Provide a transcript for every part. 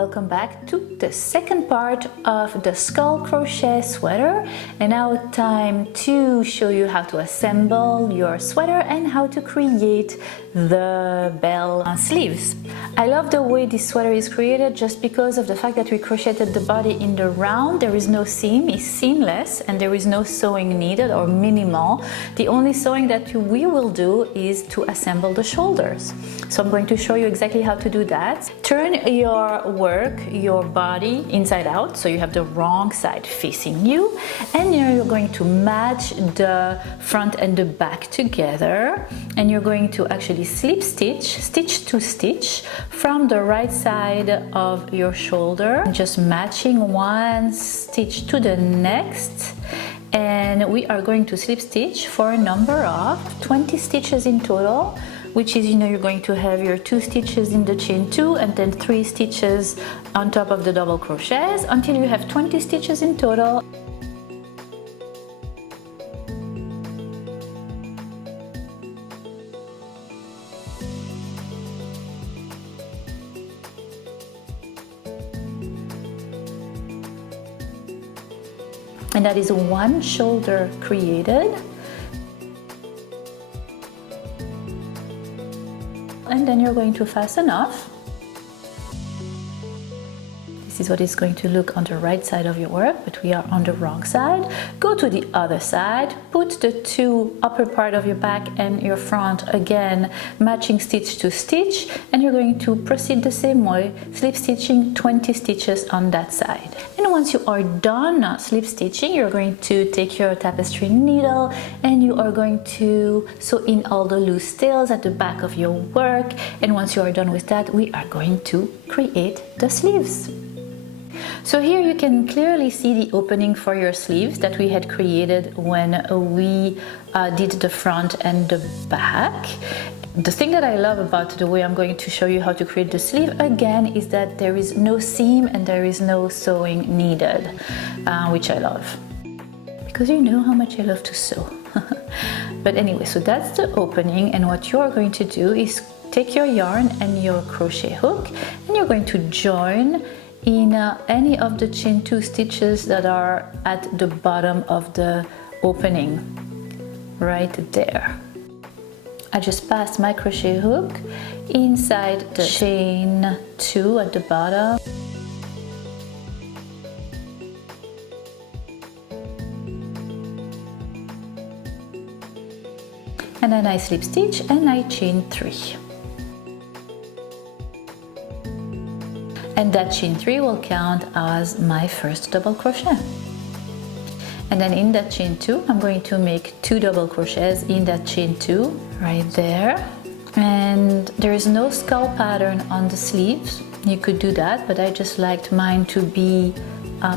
welcome back to the second part of the skull crochet sweater. And now time to show you how to assemble your sweater and how to create the bell sleeves. I love the way this sweater is created just because of the fact that we crocheted the body in the round. There is no seam, it's seamless, and there is no sewing needed or minimal. The only sewing that we will do is to assemble the shoulders. So I'm going to show you exactly how to do that. Turn your work, your body inside out, so you have the wrong side facing you, and you're going to match the front and the back together, and you're going to actually slip stitch, stitch to stitch from the right side of your shoulder, just matching one stitch to the next. And we are going to slip stitch for a number of 20 stitches in total, which is, you're going to have your 2 stitches in the chain 2 and then 3 stitches on top of the double crochets until you have 20 stitches in total. And that is one shoulder created. And then you're going to fasten off. This is what it's going to look on the right side of your work, but we are on the wrong side. Go to the other side, put the 2 upper part of your back and your front again, matching stitch to stitch, and you're going to proceed the same way, slip stitching 20 stitches on that side. And once you are done slip stitching, you're going to take your tapestry needle and you are going to sew in all the loose tails at the back of your work. And once you are done with that, we are going to create the sleeves. So here you can clearly see the opening for your sleeves that we had created when we did the front and the back. The thing that I love about the way I'm going to show you how to create the sleeve again is that there is no seam and there is no sewing needed, which I love, because you know how much I love to sew. But anyway, so that's the opening, and what you're going to do is take your yarn and your crochet hook and you're going to join in any of the chain 2 stitches that are at the bottom of the opening, right there. I just passed my crochet hook inside the chain 2 at the bottom. And then I slip stitch and I chain 3. And that chain 3 will count as my first double crochet. And then in that chain 2, I'm going to make 2 double crochets in that chain 2 right there. And there is no skull pattern on the sleeves. You could do that, but I just liked mine to be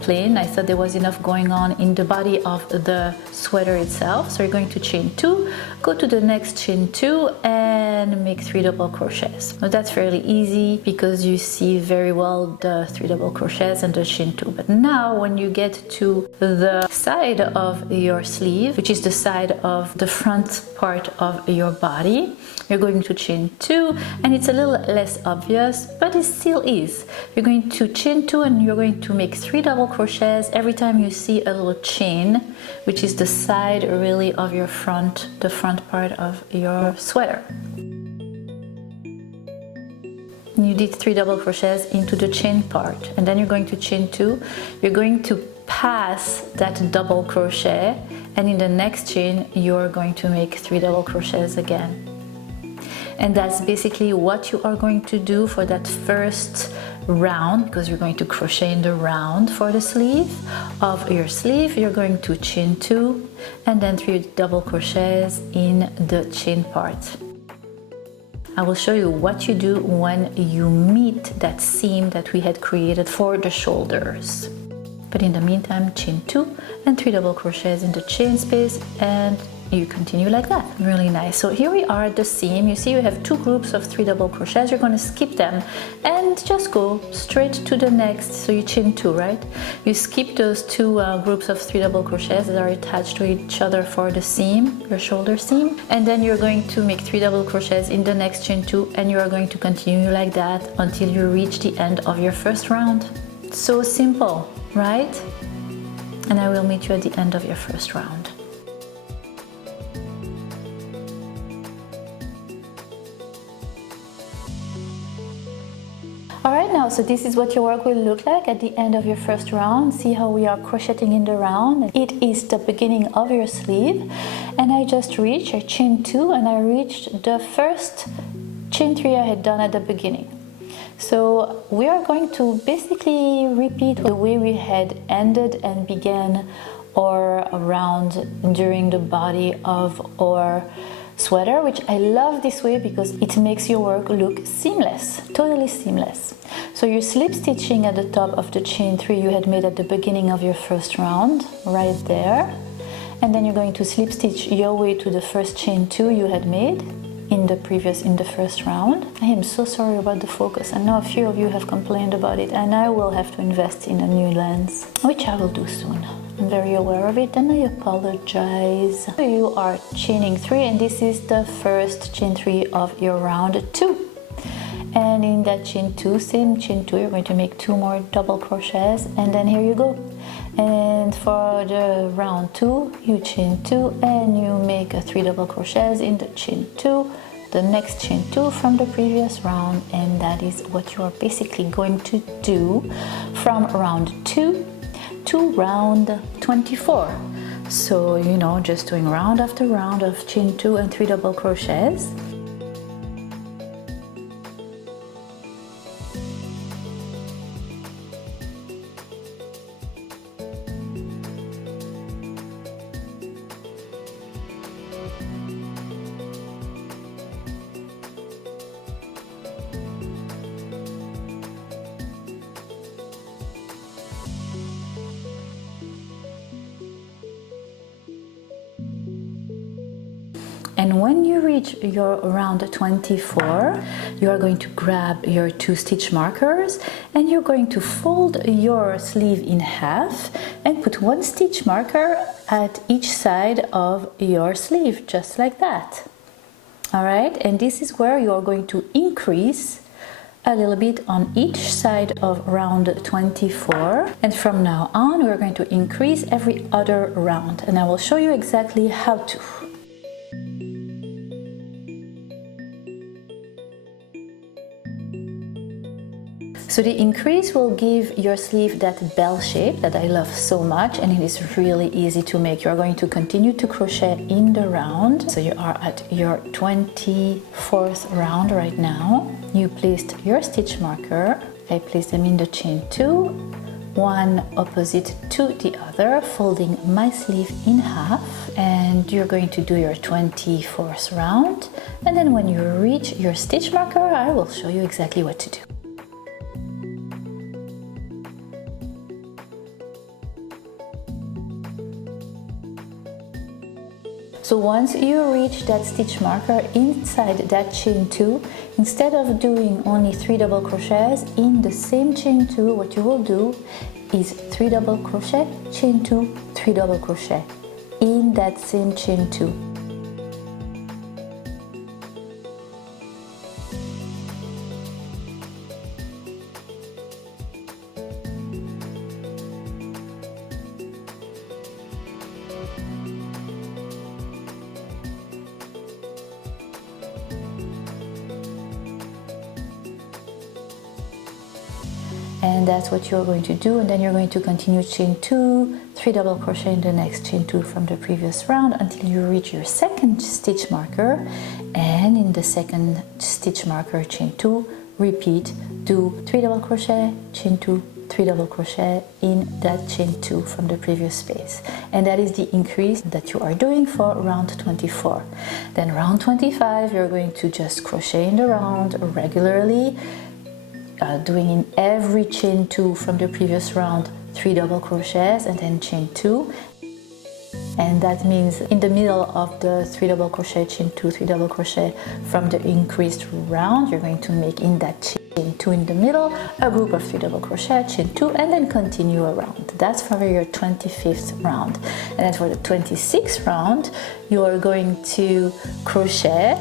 plain. I thought there was enough going on in the body of the sweater itself. So you're going to chain 2, go to the next chain 2 and make 3 double crochets. Now that's fairly easy because you see very well the 3 double crochets and the chain 2. But now when you get to the side of your sleeve, which is the side of the front part of your body, you're going to chain 2, and it's a little less obvious, but it still is. You're going to chain 2 and you're going to make 3 double crochets every time you see a little chain, which is the side really of your front, the front part of your sweater. You did 3 double crochets into the chain part, and then you're going to chain 2. You're going to pass that double crochet, and in the next chain you're going to make 3 double crochets again. And that's basically what you are going to do for that first round, because you're going to crochet in the round for the sleeve of your sleeve. You're going to chain 2 and then 3 double crochets in the chain part. I will show you what you do when you meet that seam that we had created for the shoulders. But in the meantime, chain 2 and 3 double crochets in the chain space and you continue like that. Really nice. So here we are at the seam. You see we have 2 groups of 3 double crochets. You're going to skip them and just go straight to the next. So you chain 2, right? You skip those 2 groups of 3 double crochets that are attached to each other for the seam, your shoulder seam, and then you're going to make 3 double crochets in the next chain 2, and you are going to continue like that until you reach the end of your first round. So simple, right? And I will meet you at the end of your first round. Alright, now, so this is what your work will look like at the end of your first round. See how we are crocheting in the round. It is the beginning of your sleeve, and I just reached, I chained 2, and I reached the first chain 3 I had done at the beginning. So we are going to basically repeat the way we had ended and began our round during the body of our sweater, which I love this way because it makes your work look seamless, totally seamless. So you're slip stitching at the top of the chain 3 you had made at the beginning of your first round, right there, and then you're going to slip stitch your way to the first chain 2 you had made in the first round. I am so sorry about the focus. I know a few of you have complained about it, and I will have to invest in a new lens, which I will do soon. I'm very aware of it and I apologize. You are chaining 3, and this is the first chain 3 of your round 2. And in that chain 2, same chain 2, you're going to make 2 more double crochets, and then here you go. And for the round 2, you chain 2 and you make 3 double crochets in the chain 2, the next chain 2 from the previous round, and that is what you are basically going to do from round 2 to round 24. So, you know, just doing round after round of chain 2 and 3 double crochets. And when you reach your round 24, you are going to grab your 2 stitch markers and you're going to fold your sleeve in half and put 1 stitch marker at each side of your sleeve, just like that. Alright, and this is where you are going to increase a little bit on each side of round 24, and from now on we're going to increase every other round, and I will show you exactly how to. So the increase will give your sleeve that bell shape that I love so much, and it is really easy to make. You're going to continue to crochet in the round. So you are at your 24th round right now. You placed your stitch marker. I placed them in the chain 2, one opposite to the other, folding my sleeve in half, and you're going to do your 24th round. And then when you reach your stitch marker, I will show you exactly what to do. So once you reach that stitch marker inside that chain 2, instead of doing only 3 double crochets in the same chain 2, what you will do is 3 double crochet, chain 2, 3 double crochet in that same chain 2. And that's what you're going to do, and then you're going to continue chain 2, 3 double crochet in the next chain 2 from the previous round until you reach your second stitch marker, and in the second stitch marker, chain 2, repeat, do 3 double crochet, chain 2, 3 double crochet in that chain 2 from the previous space, and that is the increase that you are doing for round 24. Then round 25, you're going to just crochet in the round regularly, doing in every chain 2 from the previous round 3 double crochets and then chain 2. and that means in the middle of the 3 double crochet, chain 2, 3 double crochet from the increased round, you're going to make in that chain 2 in the middle a group of 3 double crochet, chain 2, and then continue around. That's for your 25th round. And then for the 26th round, you are going to crochet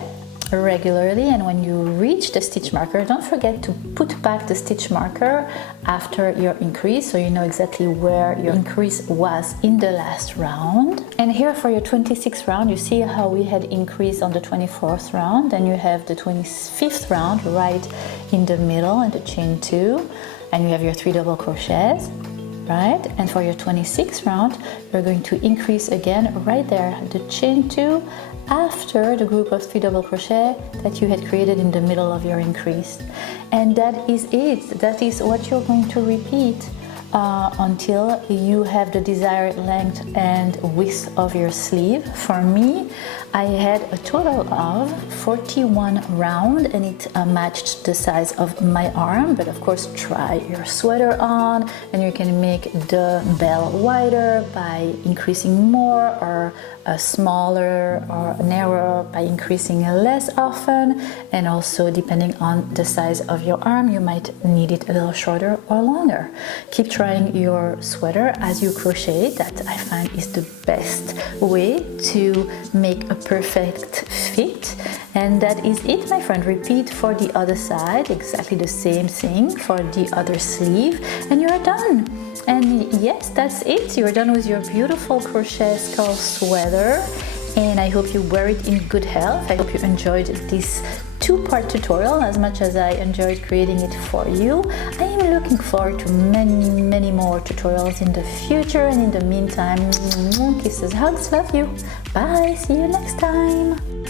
regularly, and when you reach the stitch marker, don't forget to put back the stitch marker after your increase, so you know exactly where your increase was in the last round. And here for your 26th round, you see how we had increased on the 24th round, and you have the 25th round right in the middle and the chain 2, and you have your 3 double crochets, right? And for your 26th round, you're going to increase again right there, the chain 2 after the group of 3 double crochet that you had created in the middle of your increase. And that is it. That is what you're going to repeat until you have the desired length and width of your sleeve. For me, I had a total of 41 rounds, and it matched the size of my arm, but of course try your sweater on, and you can make the bell wider by increasing more, or smaller or narrower by increasing less often, and also depending on the size of your arm, you might need it a little shorter or longer. Keep trying your sweater as you crochet. That I find is the best way to make a perfect fit. And that is it, my friend. Repeat for the other side, exactly the same thing for the other sleeve, and you're done. And yes, that's it. You're done with your beautiful crochet skull sweater, and I hope you wear it in good health. I hope you enjoyed this 2-part tutorial as much as I enjoyed creating it for you. I am looking forward to many more tutorials in the future, and in the meantime, kisses, hugs, love you. Bye, see you next time.